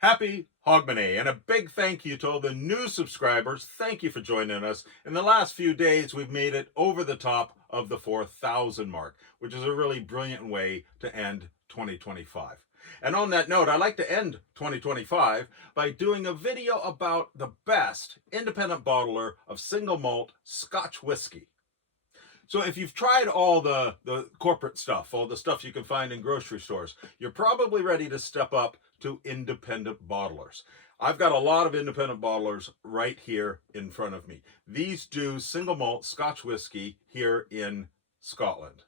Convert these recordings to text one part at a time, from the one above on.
Happy Hogmanay, and a big thank you to all the new subscribers. Thank you for joining us. In the last few days, we've made it over the top of the 4,000 mark, which is a really brilliant way to end 2025. And on that note, I'd like to end 2025 by doing a video about the best independent bottler of single malt Scotch whiskey. So if you've tried all the corporate stuff, all the stuff you can find in grocery stores, you're probably ready to step up to independent bottlers. I've got a lot of independent bottlers right here in front of me. These do single malt Scotch whiskey here in Scotland.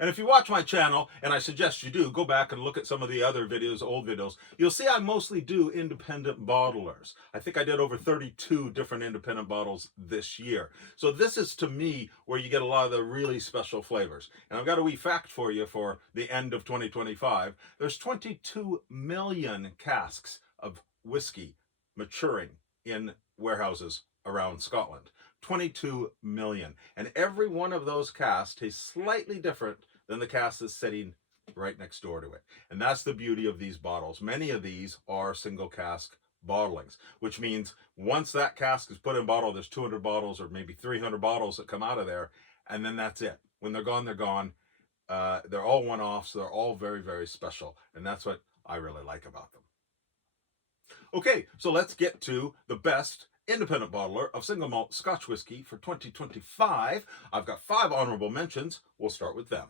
And if you watch my channel, and I suggest you do, go back and look at some of the other videos, old videos, you'll see I mostly do independent bottlers. I think I did over 32 different independent bottles this year. So this is, to me, where you get a lot of the really special flavors. And I've got a wee fact for you for the end of 2025. There's 22 million casks of whiskey maturing in warehouses around Scotland. 22 million. And every one of those casks tastes slightly different than the cask that's sitting right next door to it. And that's the beauty of these bottles. Many of these are single cask bottlings, which means once that cask is put in bottle, there's 200 bottles or maybe 300 bottles that come out of there, and then that's it. When they're gone, they're gone. They're all one-offs. They're all very, very special, and that's what I really like about them. Okay, so let's get to the best independent bottler of single malt Scotch whiskey for 2025. I've got 5 honorable mentions. We'll start with them.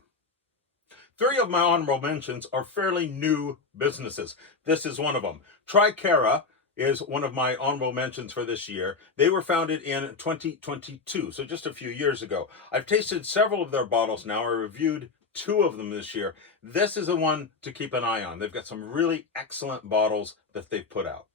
3 of my honorable mentions are fairly new businesses. This is one of them. Tricara is one of my honorable mentions for this year. They were founded in 2022, so just a few years ago. I've tasted several of their bottles now. I reviewed 2 of them this year. This is the one to keep an eye on. They've got some really excellent bottles that they've put out.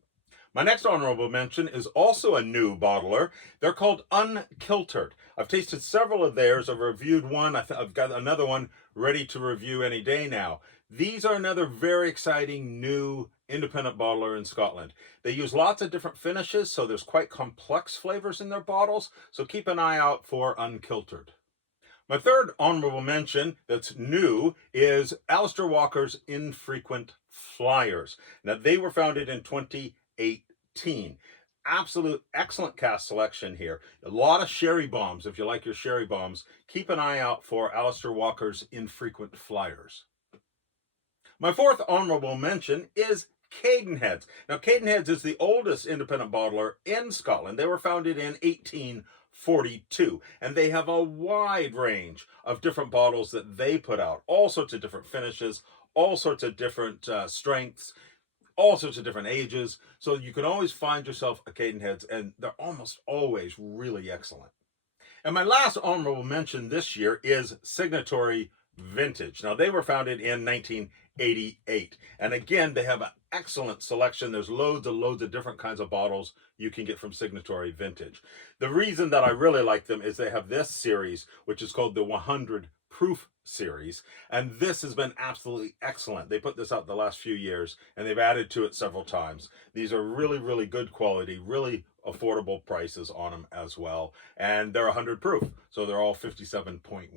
My next honorable mention is also a new bottler. They're called Unkiltered. I've tasted several of theirs. I've reviewed one. I've got another one ready to review any day now. These are another very exciting new independent bottler in Scotland. They use lots of different finishes, so there's quite complex flavors in their bottles. So keep an eye out for Unkiltered. My third honorable mention that's new is Alistair Walker's Infrequent Flyers. Now, they were founded in 2018. Absolute excellent cast selection here. A lot of sherry bombs. If you like your sherry bombs, keep an eye out for Alistair Walker's Infrequent Flyers. My fourth honorable mention is Cadenheads. Now, Cadenheads is the oldest independent bottler in Scotland. They were founded in 1842, and they have a wide range of different bottles that they put out. All sorts of different finishes, all sorts of different strengths, all sorts of different ages. So you can always find yourself a Cadenheads, and they're almost always really excellent. And my last honorable mention this year is Signatory Vintage. Now, they were founded in 1988. And again, they have an excellent selection. There's loads of different kinds of bottles you can get from Signatory Vintage. The reason that I really like them is they have this series, which is called the 100 Proof series, and this has been absolutely excellent. They put this out the last few years, and they've added to it several times. These are really good quality, really affordable prices on them as well, and they're 100 proof, so they're all 57.1.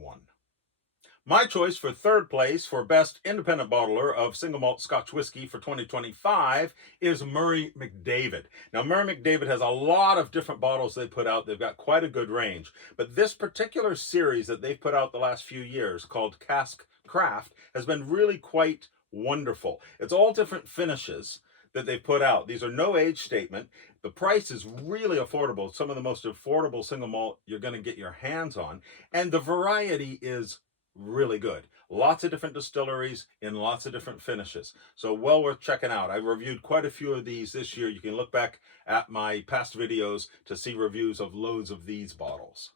My choice for third place for best independent bottler of single malt Scotch whiskey for 2025 is Murray McDavid. Now, Murray McDavid has a lot of different bottles they put out. They've got quite a good range. But this particular series that they've put out the last few years called Cask Craft has been really quite wonderful. It's all different finishes that they've put out. These are no age statement. The price is really affordable. Some of the most affordable single malt you're going to get your hands on. And the variety is really good. Lots of different distilleries in lots of different finishes. So well worth checking out. I reviewed quite a few of these this year. You can look back at my past videos to see reviews of loads of these bottles.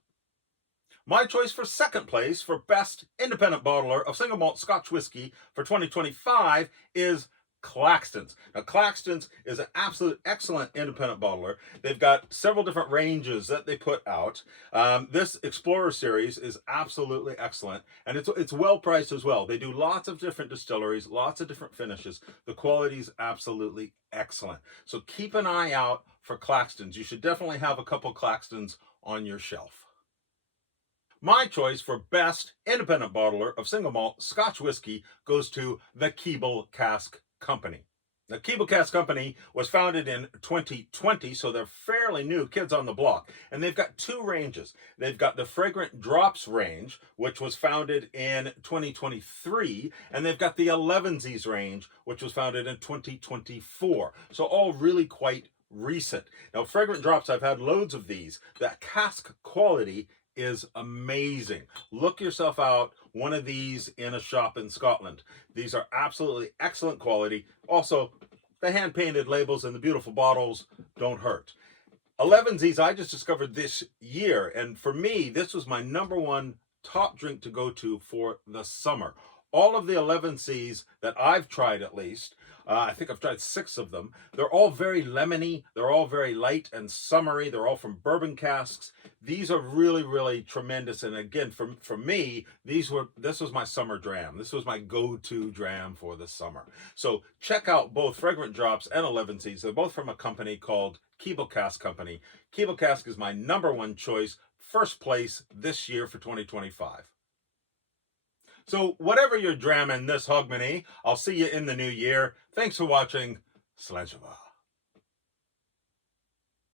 My choice for second place for best independent bottler of single malt Scotch whiskey for 2025 is Claxton's. Now, Claxton's is an absolute excellent independent bottler. They've got several different ranges that they put out. This Explorer series is absolutely excellent, and it's well priced as well. They do lots of different distilleries, lots of different finishes. The quality is absolutely excellent. So keep an eye out for Claxton's. You should definitely have a couple Claxton's on your shelf. My choice for best independent bottler of single malt Scotch whiskey goes to the Keble Cask Company. The Keeble Cask Company was founded in 2020, so they're fairly new, kids on the block. And they've got two ranges. They've got the Fragrant Drops range, which was founded in 2023, and they've got the 11sies range, which was founded in 2024. So all really quite recent. Now, Fragrant Drops, I've had loads of these. The cask quality is amazing. Look yourself out one of these in a shop in Scotland. These are absolutely excellent quality. Also, the hand-painted labels and the beautiful bottles don't hurt. 11sies I just discovered this year, and for me, this was my #1 top drink to go to for the summer. All of the 11sies that I've tried, at least, I think I've tried 6 of them. They're all very lemony. They're all very light and summery. They're all from bourbon casks. These are really, really tremendous. And again, for me, this was my summer dram. This was my go-to dram for the summer. So check out both Fragrant Drops and 11sies. They're both from a company called Keeble Cask Company. Keeble Cask is my #1 choice, first place this year for 2025. So whatever you're dramming this Hogmanay, I'll see you in the new year. Thanks for watching. Sláinte mhath.